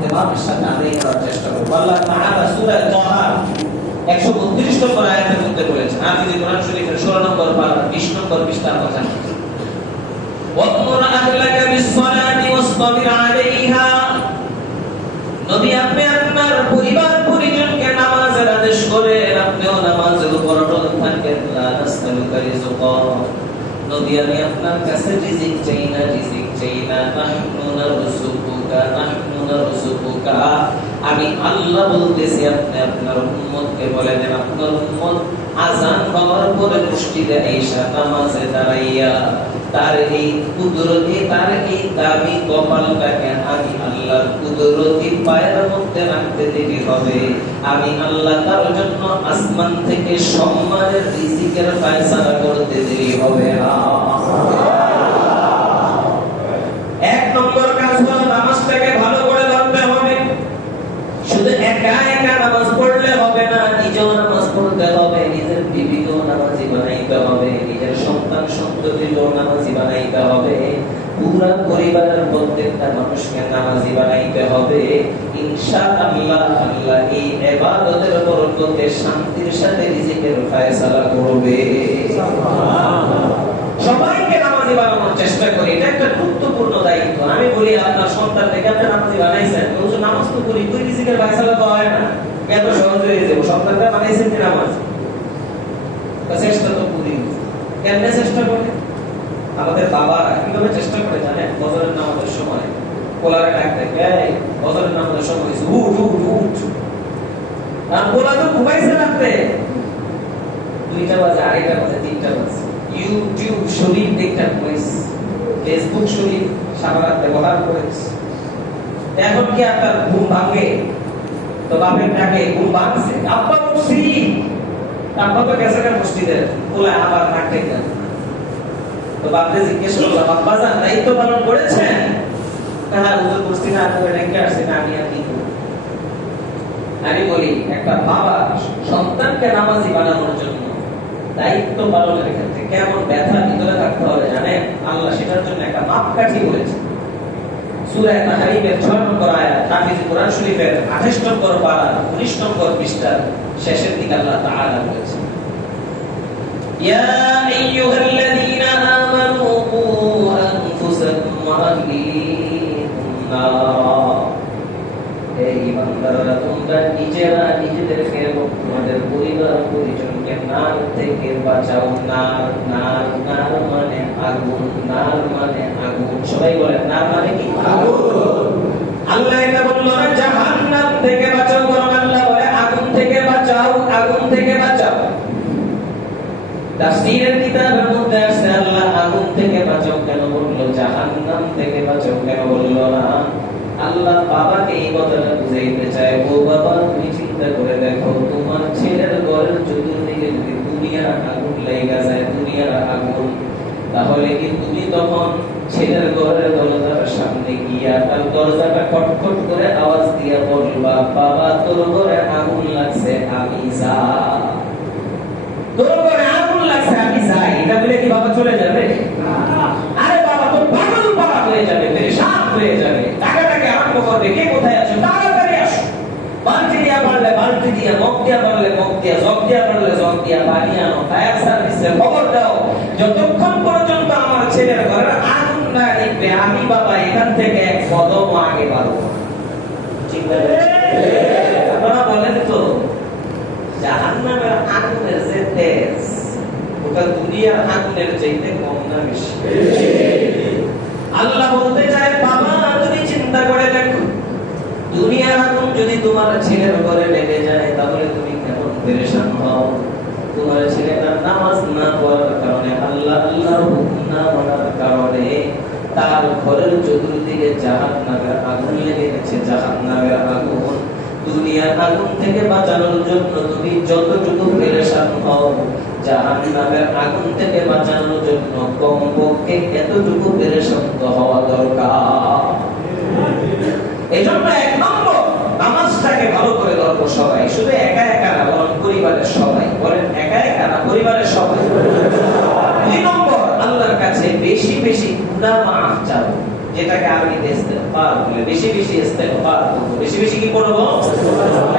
ইহতিমামের সাথে আদায় করার চেষ্টা করব। আল্লাহ তাআলা সূরা তাহা 132 নম্বর আয়াতের মধ্যে বলেছেন, হাফিজ কোরআন শরীফের 16 নম্বর পারা 20 নম্বর পৃষ্ঠার কথা, ওয়া'মুর আহলাকা বিস-সালাতি ওয়াসতাবির আলাইহা। নবী আপনি আপনার পরিবার পরিজনকে নামাজের আদেশ করেন, আপনিও নামাজের উপর অটল থাকেন। লা নাসআলুকা রিজকা, নবী আমি আপনার কাছে রিজিক চাই না, রিজিক চাই না। নাহনু নারযুকুকা, নাহনু নারযুকুকা, আমি আল্লাহ বলতেছি। আপনি আপনার উম্মতকে বলে দেন, আপনার উম্মত আযান হওয়ার পরে মসজিদে আইসা নামাজে দাঁড়াইয়া তার এই কুদরতি, তার এই দামি কপালটাকে আমি আল্লাহর কুদরতি পায়ের মধ্যে রাখতে দেরি হবে। আমি আল্লাহ তার জন্য আসমান থেকে সম্মানের রিজিকের ফয়সালা করতে দেরি হবে না। এক নম্বর কাজ হলো নামাজটাকে ভালো করে ধরতে হবে। শুধু একা একা নামাজ পড়লে হবে না, নিজেও নামাজ পড়তে হবে, নিজের বিবিকেও নামাজি বানাইতে হবে, নিজের সন্তান সন্ততিকেও নামাজি বানাইতে হবে, পুরা পরিবারের প্রত্যেকটা মানুষকে নামাজি বানাইতে হবে। ইনশাআল্লাহ আল্লাহ এই ইবাদতের বরকতে শান্তির সাথে রিজিকের ফয়সালা করবে। সবাইকে নামাজি বানানোর চেষ্টা করি, এটা একটা গুরুত্বপূর্ণ দায়িত্ব। আমি বলি আপনার সন্তানকে আপনি নামাজি বানাইছেন, বলছো নামাজ তো করি, তুই রিজিকের ফয়সালা তো হয় না, এত সহজ হয়ে যাবে। সন্তানকে বানাইছেন কি নামাজ? চেষ্টা তো করি। কেমনে চেষ্টা করে? আমাদের বাবারা কিভাবে চেষ্টা করে জানেন? ফজরের নামাজের সময় কোলারে ডাক দেয়, এই ফজরের নামাজের সময় উঠ উঠ উঠ। আর কোলা তো ঘুমাইছে রাতে 2টা বাজে, 2:30 বাজে, 3টা বাজে। ইউটিউব শরীফ দেখতে ঘুমাইছে, ফেসবুক শরীফ সারা রাত ব্যবহার করেছে। এখন কি আপনার ঘুম ভাঙে? তো বাপের ডাকে ঘুম ভাঙছে, আব্বা উঠছি, আব্বা তো গেছে না মসজিদে, কোলা আবার ডাকতে গেল। তো বাপরে জিজ্ঞেস করলাম, আব্বা জান দায়িত্ব পালন করেছেন? হ্যাঁ হুজুর করছি না, আমি রেখে আসছি না, আমি আর কি করব? আমি বলি একটা বাবা সন্তানকে নামাজি বানানোর জন্য দায়িত্ব পালনের ক্ষেত্রে কেমন ব্যথা ভিতরে থাকতে হবে জানেন? আল্লাহ সেটার জন্য একটা মাপকাঠি বলেছে। সূরা তাহরিমের 6 নম্বর আয়াত, হাফিজ কোরআন শরীফের 28 নম্বর পারা 19 নম্বর পৃষ্ঠার শেষের দিকে আল্লাহ তাআলা বলেছেন, ইয়া আইয়ুহাল্লাযীনা আমানু কু আনফুসাকুম ওয়া আহলিকুম নার। এই বান্দারা তোমরা নিজেরা নিজেদেরকে এবং তোমাদের পরিবার পরিজনকে নার থেকে বাঁচাও। নার, নার, নার মানে আগুন, নার মানে আগুন। সবাই বলেন নার মানে কি? আগুন। আল্লাহ এটা বললো না জাহান্নাম থেকে বাঁচাও, বরং আল্লাহ বলে আগুন থেকে বাঁচাও, আগুন থেকে বাঁচাও। তাফসীরের কিতাবের মধ্যে আছে আল্লাহ আগুন থেকে বাঁচাও কেন বললো, জাহান্নাম থেকে বাঁচাও কেন বললো না? আল্লাহ বাবাকে এই কথাটা বুঝাইতে চায়, ও বাবা তুমি চিন্তা করে দেখো, তোমার ছেলের ঘরের চতুর্দিকে যদি দুনিয়ার আগুন লেগে যায়, দুনিয়ার আগুন, তাহলে কি তুমি তখন ছেলের ঘরের দরজার সামনে গিয়া তার দরজাটা খটখট করে আওয়াজ দিয়া বলবা, বাবা তোর ঘরে আগুন লাগছে আমি যাই, তোর ঘরে আগুন লাগছে আমি যাই, এটা বলে কি বাবা চলে যাবে? আরে বাবা তো পাগল পাড়া হয়ে যাবে, পেরেশান হয়ে যাবে, টাকাটাকে আরম্ভ করবে, কে কোথায় আছো তাড়াতাড়ি আসো। বালতি দিয়া পারলে বালতি দিয়া, মগ দিয়া পারলে মগ দিয়া, জগ দিয়া পারলে জগ দিয়া পানি আনো, ফায়ার সার্ভিসে খবর দাও। যতক্ষণ পর্যন্ত আমার ছেলের ঘরে আগুন না নিবে, আমি বাবা এখান থেকে এক কদম আগে বাড়বো না। ঠিক আছে? আপনারা বলেন তো জাহান্নামের আগুনের যে তেজ, ওটা দুনিয়ার আগুনের চাইতে কম না বেশি? আল্লাহ বলতে চায় বাবা তুমি চিন্তা করে দেখো, দুনিয়ার আগুন যদি তোমার ছেলের ঘরে লেগে যায় তাহলে তুমি কেমন পেরেশান হও। তোমার ছেলেটা নামাজ না পড়ার কারণে, আল্লাহ আল্লাহর হুকুম না মানার কারণে তার ঘরের চতুর্দিকে জাহান্নামের আগুন লেগে গেছে, জাহান্নামের আগুন। দুনিয়ার আগুন থেকে বাঁচানোর জন্য তুমি যতটুকু পেরেশান হও, জাহান্নামের আগুন থেকে বাঁচানোর জন্য কমপক্ষে এতটুকু পেরেশান হওয়া দরকার। এজন্য এক নম্বর নামাজটাকে ভালো করে ধরবো সবাই, শুধু একা একা না, বরং পরিবারের সবাই। বলেন একা একা না, পরিবারের সবাই। দুই নম্বর আল্লাহর কাছে বেশি বেশি গুনাহ মাফ চাও। যেটাকে আরবিতে ইস্তেগফার বলে। বেশি বেশি ইস্তেগফার করব। বেশি বেশি কি করব?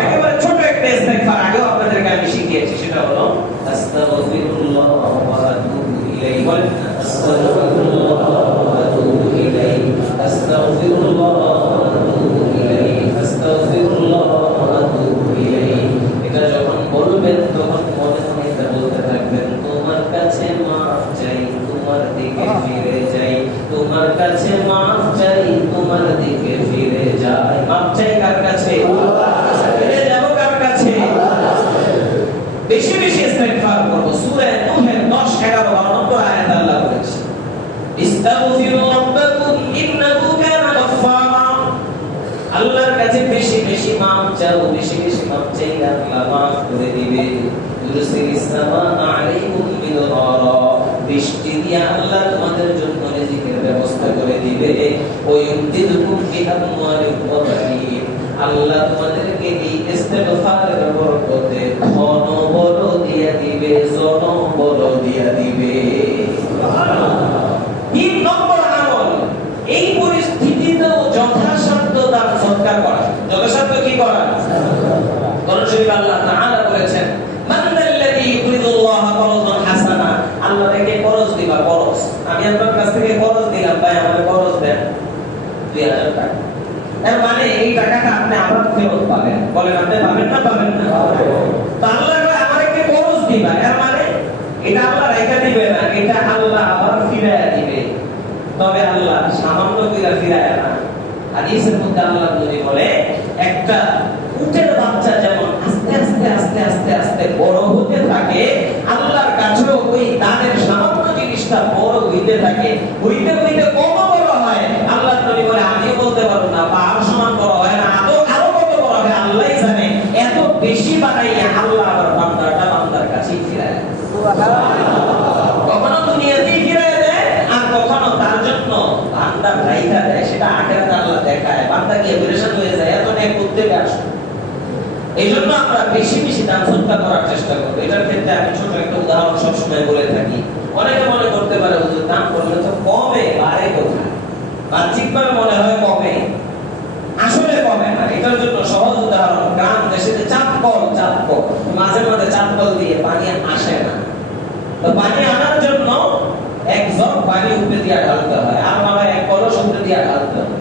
একেবারে ছোট একটা ইস্তেগফার আগেও আপনাদেরকে আমি শিখিয়েছি, সেটা হলো আস্তাগফিরুল্লাহ ওয়া আতুবু ইলাইহি। বলেন আস্তাগফিরুল্লাহ ওয়া আতুবু ইলাইহি, আস্তাগফিরুল্লাহ ওয়া আতুবু ইলাইহি, আস্তাগফিরুল্লাহ ওয়া আতুবু ইলাইহি। এটা যখন বলবেন তখন মনে মনে এটা বলতে থাকবেন, তোমার কাছে মাফ চাই, তোমার দিকে ফিরে যাই, তোমার কাছে মাফ চাই, তোমার দিকে ফিরে যাই। মাফ চাই কার কাছে? ফিরে যাব কার কাছে? বেশি বেশি ইস্তেগফার করব। সূরা নূহের 10, 11, 12 নম্বর আয়াত আল্লাহ বলেছে, ইস্তাগফিরু রাব্বাকুম ইন্নাহু কানা গাফফারা। আল্লাহর কাছে বেশি বেশি মাফ চাও, বেশি বেশি মাফ চাই, আল্লাহ মাফ করে দিবে। ইউরসিলিস সামাআ আলাইকুম মিদরারা, বৃষ্টি দিয়ে আল্লাহ তোমাদের জন্য রিজিকের ব্যবস্থা করে দিবে। ওয়ুমদিদুকুম বিআমওয়ালিন ওয়া বানিন, আল্লাহ তোমাদেরকে এই ইস্তেগফারের বরকতে ধন বড় দিয়ে দিবে, জন বড় দিয়ে দিবে। সুবহানাল্লাহ। 3 নম্বর আমল, এই পরিস্থিতিতেও যথাসাধ্য দান সদকা করা। যথাসাধ্য কি করা? কোরআন শরীফে আল্লাহ তাআলা বলেছেন, মান্নাল্লাযী ইউরিদুল্লাহ করদান হাসানা, আল্লাহকে করজ দিবা। করজ, আমি আপনার কাছ থেকে করজ দিলাম, ভাই আমাকে করজ দেন 2000 টাকা। এর মানে এই টাকাটা আপনি আবার ফেরত পাবেন। বলেন আপনি পাবেন না? পাবেন না? তো আল্লাহ আমাকে করজ দিবা, এর মানে এটা আল্লাহ রাখা দিবে না, এটা আল্লাহ আবার ফিরায়া দিবে। তবে আল্লাহ সামান্য কইরা ফিরায় না। হাদিসের মধ্যে আল্লাহ নবী বলে, একটা উটের বাচ্চা যেমন আস্তে আস্তে আস্তে আস্তে আস্তে বড় হতে থাকে, আল্লাহর কাছেও ওই দানের সামান্য জিনিসটা বড় হইতে থাকে, হইতে হইতে কত বড় হয় আল্লাহ নবী বলে আমিও বলতে পারবো না, বা আরো সমান বড় হয় না, আরো কত বড় হয় আল্লাহই জানে। এত বেশি বানাইয়া আল্লাহ আবার বান্দার কাছেই ফিরায়। কখনো দুনিয়াতেই ফিরায় দেয়, আর কখনো তার জন্য বান্দার রাইখা দেয়, সেটা আখিরাতে আল্লাহ দেখায়। বান্দা গিয়ে পরেশান হয়ে যায়, এত নেক করতে আসে। এই জন্য আমরা বেশি বেশি দান সদকা করার চেষ্টা করব। এটার ক্ষেত্রে আমি ছোট একটা উদাহরণ সবসময় বলে থাকি। অনেকে মনে করতে পারে হুজুর দান করলে তো কমে, বাড়ে কোথায়? বাহ্যিকভাবে মনে হয় কমে, আসলে কমে না। এটার জন্য সহজ উদাহরণ, গ্রাম দেশে চাপকল মাঝে মাঝে চাপকল দিয়ে পানি আসে না, তো পানি আনার জন্য এক জগ পানি উপরে দিয়ে ঢালতে হয়, আর মানে এক কলস উপরে দিয়ে ঢালতে হয়।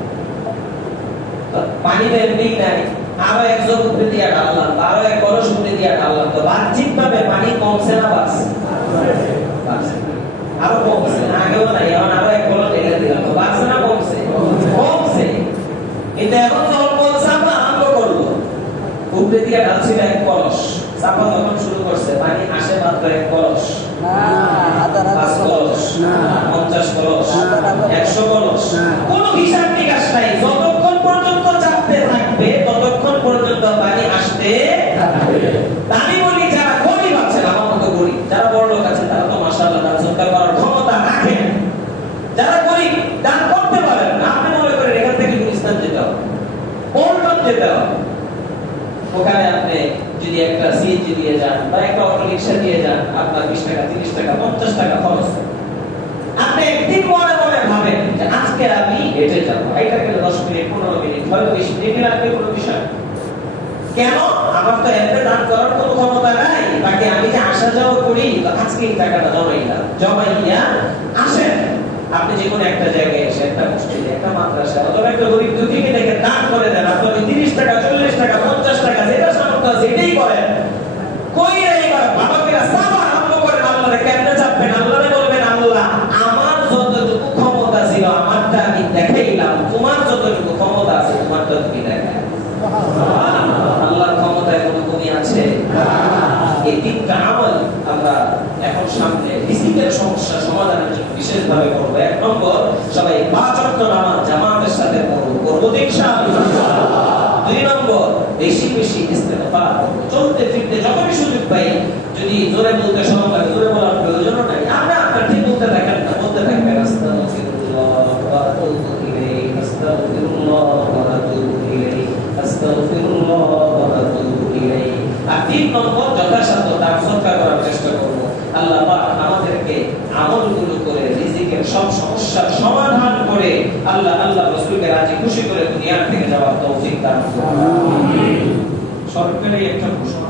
তো পানি তো এমনি নাই, আরো এক জগ উপরে দিয়ে ঢাললাম, আরো এক কলস উপরে দিয়ে ঢাললাম, তো বাহ্যিক ভাবে পানি কমছে না বাড়ছে? আরো কমছে, আগেও নাই, এখন আরো এক কলস ঢেলে দিলাম, তো বাড়ছে না কমছে? কমছে। কিন্তু এখন যখন কল চাপা আরম্ভ করলো, উপরে দিয়ে ঢালছিল এক কলস, চাপা যখন শুরু করছে পানি আসে মাত্র এক কলস, 5 কলস, 50 কলস, 100 কলস, কোন হিসাব নিকাশ নাই। যতক্ষণ পর্যন্ত চাপতে থাকবে ততক্ষণ পর্যন্ত পানি আসতে থাকবে। আমি বলি যারা গরিব আছেন, আমার মতো গরিব, যারা বড় লোক আছেন তারা তো মাশাআল্লাহ দান সদকা করার ক্ষমতা রাখেন। যারা গরিব দান করতে পারেন না, আপনি মনে করেন এখান থেকে গুলিস্তান যেতে হবে, পল্টন যেতে হবে, ওখানে আপনি যদি একটা সিএনজি দিয়ে যান বা একটা অটো রিকশা দিয়ে যান, আপনার 20 টাকা 30 টাকা 50 টাকা খরচ। আপনি একদিন মনে মনে ভাবেন যে আজকে আমি হেঁটে যাবো, এটা গেলে 10 মিনিট 15 মিনিট হয়তো 20 মিনিট লাগবে, কোনো বিষয় কেন? আমার তো এত দান করার কোনো ক্ষমতা নাই, বাকি আমি যে আসা যাওয়া করি, তো আজকে এই টাকাটা জমাইয়া আসেন। আপনি যে কোনো একটা জায়গায় এসে একটা মসজিদে, একটা মাদ্রাসা অথবা একটা গরিব দুঃখীকে দেখে দান করে দেন। আপনি 30 টাকা 40 টাকা 50 টাকা যেটা সামর্থ্য আছে এটাই করেন। কইরা এবার বাবাকে সাবা আরম্ভ করেন। আল্লাহরে কেমনে চাপবেন? আল্লাহরে বলবেন, আল্লাহ আমার যতটুকু ক্ষমতা ছিল আমারটা আমি দেখাইলাম, তোমার যতটুকু ক্ষমতা আছে তোমারটা তুমি দেখাই। আল্লাহর ক্ষমতায় কোনো কমি আছে? এই 3টা আমল আমরা এখন সামনে রিজিকের সমস্যা সমাধানের জন্য বিশেষভাবে করব। 1 নম্বর, সবাই 5 ওয়াক্ত নামাজ জামাতের সাথে করব ইনশাআল্লাহ। 2 নম্বর, বেশি বেশি ইস্তেগফার করব। চলতে ফিরতে যখনই সুযোগ পাই, যদি জোরে বলতে সময় লাগে জোরে বলার প্রয়োজন নাই, আমরা আপনার ঠিক বলতে থাকেন না, বলতে থাকবেন আস্তাগফিরুল্লাহ ওয়া আতুবু ইলাইহি, আস্তাগফিরুল্লাহ ওয়া আতুবু ইলাইহি, আস্তাগফিরুল্লাহ ওয়া আতুবু ইলাইহি। আর 3 নম্বর, যথাসাধ্য দান সদকা করার চেষ্টা করব। আল্লাহ পাক আমাদেরকে আমলগুলো করে রিজিকের সব সমস্যার সমাধান করে আল্লাহ খুশি করে দুনিয়া থেকে যাওয়ার তৌফিক দান করুন। আমিন। সরকারি একটা ঘোষণা,